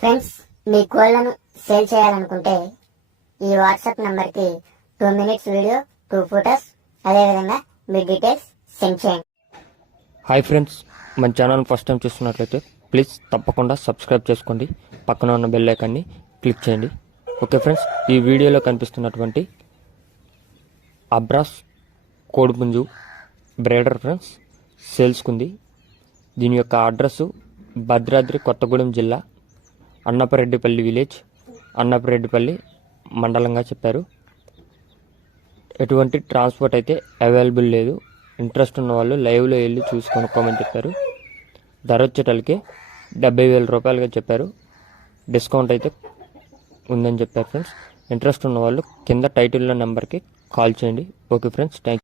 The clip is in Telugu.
ఫ్రెండ్స్, మీ కోళ్లను సేల్ చేయాలనుకుంటే ఈ వాట్సాప్ నంబర్కి 2 minutes వీడియో, 2 photos, అదేవిధంగా మీ డీటెయిల్స్ సెండ్ చేయండి. హాయ్ ఫ్రెండ్స్, మన ఛానల్ ఫస్ట్ టైం చూస్తున్నట్లయితే ప్లీజ్ తప్పకుండా సబ్స్క్రైబ్ చేసుకోండి. పక్కన ఉన్న బెల్ ఐకాన్ని క్లిక్ చేయండి. ఓకే ఫ్రెండ్స్, ఈ వీడియోలో కనిపిస్తున్నటువంటి అబ్రాస్ కోడిపుంజు బ్రేడర్ ఫ్రెండ్స్ సేల్స్కుంది. దీని యొక్క అడ్రస్సు భద్రాద్రి కొత్తగూడెం జిల్లా, అన్నపరెడ్డిపల్లి విలేజ్, అన్నపరెడ్డిపల్లి మండలంగా చెప్పారు. ఎటువంటి ట్రాన్స్పోర్ట్ అయితే అవైలబుల్ లేదు. ఇంట్రెస్ట్ ఉన్న వాళ్ళు లైవ్లో వెళ్ళి చూసి కొనుక్కోమని చెప్పారు. ధర వచ్చేటలకి 70,000 రూపాయలుగా చెప్పారు. డిస్కౌంట్ అయితే ఉందని చెప్పారు ఫ్రెండ్స్. ఇంట్రెస్ట్ ఉన్న వాళ్ళు కింద టైటిల్లో నెంబర్కి కాల్ చేయండి. Okay friends, thank you.